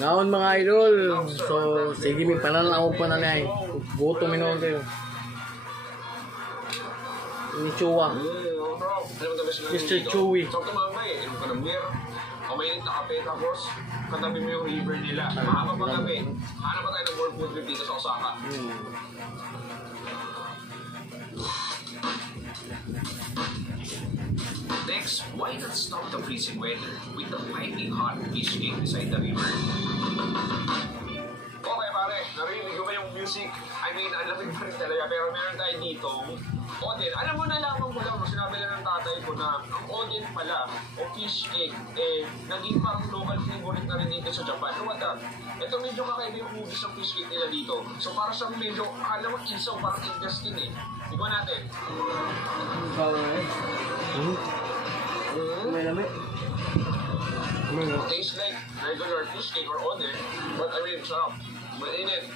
Naon mga idol. So, sige mi pananaw pa na nay. Goto minuto yun. Ini Chua. Mr. Chewy. So, tumama eh. Yung panamir. O mainit na kape tapos katabi mo yung river nila. Mahaba pa gabi. Ano ba tayo ng world food trip dito sa Osaka? Next, why not stop the freezing weather with the piping hot fish cake beside the river? Okay pare, narinig ko ba yung music? I mean, alam ko pa rin talaga, pero meron tayo dito Oden. Alam mo, nalaman ko lang, sinabi lang ng tatay ko na ang Oden pala, o fish cake, naging parang local favorite na rin dito sa Japan. Ano ba? Ito medyo kakaiba yung hugis ng fish cake nila dito. So para sa medyo, akala mo isaw, parang intestine eh. Tignan natin. May lamig. Tastes like regular fish cake or Oden, but I mean, sarap. Mainit.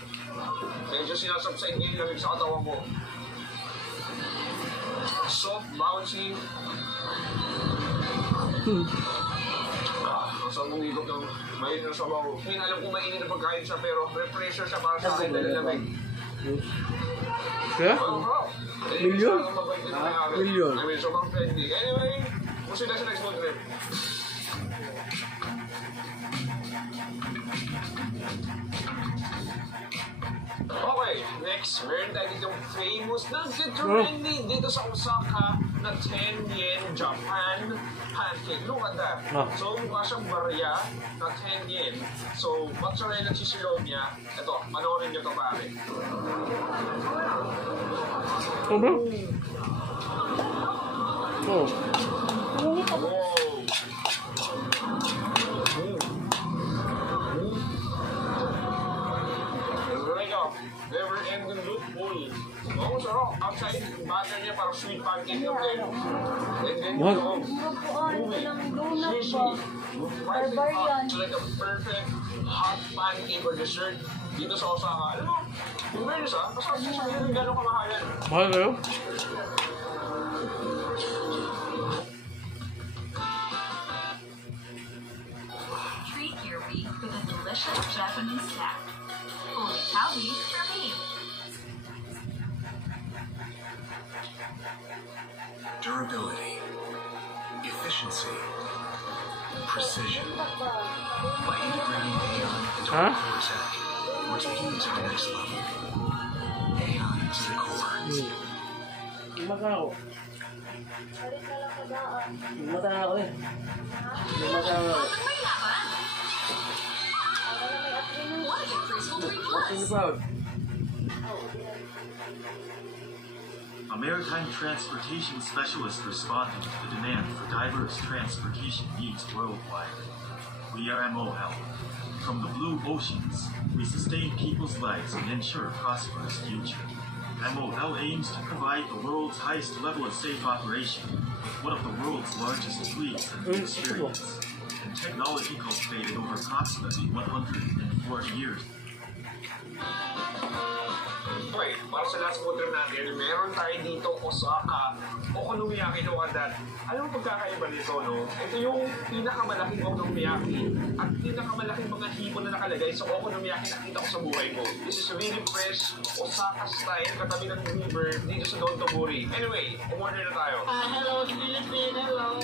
Medyo sinasabsay niya yung lamig sa katawan ko. Soft, bouncy. Ang sarap mong higop ng mainit na sabaw. I mean, alam ko mainit na pagkain siya, pero refresher siya para sa akin dahil lamig. Kaya? Milyon? Milyon. I mean, sobrang friendly. Anyway, kung sila sa next food trip. Okay, next, meron tayo ditong famous na trending dito sa Osaka na 10 yen Japan pancake. Look at that. So, mukha siyang barya na 10 yen. So, mozzarella cheese yung loob niya. Ito, panoorin niyo ito pare. Wow. Never ending loophole. Oo, sarap. Outside, yung batter niya parang sweet pancake yung din. And then yung loob. Sushi. It's like a perfect hot pancake or dessert dito sa Osaka. Alam mo, yung fairness masarap siya yung gano'ng kamahalan. Mahal kayo? Treat your week with a delicious Japanese snack. Howie for me. Durability, efficiency, precision. By integrating Aeon into our core tech, we're taking it to the next level. Aeon to the core. Lumata ako. Lumata ako eh. Lumata ako. What's in the crowd? A maritime transportation specialist responding to the demand for diverse transportation needs worldwide. We are MOL. From the blue oceans, we sustain people's lives and ensure a prosperous future. MOL aims to provide the world's highest level of safe operation with one of the world's largest fleets and experience, and technology cultivated over approximately 140 years. Okay, para sa last food trip natin, meron tayo dito Osaka, Okonomiyaki daw at that. Alam mo pagkakaiba nito, no? Ito yung pinakamalaking okonomiyaki at pinakamalaking mga hipon na nakalagay sa okonomiyaki na nakita ko sa buhay ko. This is really fresh, Osaka style, katabi ng river dito sa Don Toburi. Anyway, umorder na tayo. Hello, Philippines. Hello.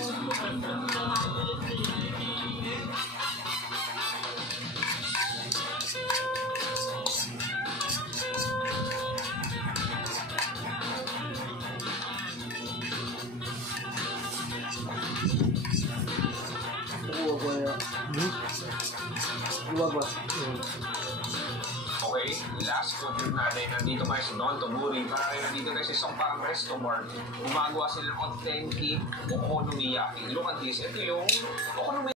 Okay, last food trip natin. Nandito tayo sa Don Toburi. Para nandito tayo sa isang parang resto bar. Gumagawa sila ng authentic okonomiyaki. Look at this. Ito yung okonomiyaki.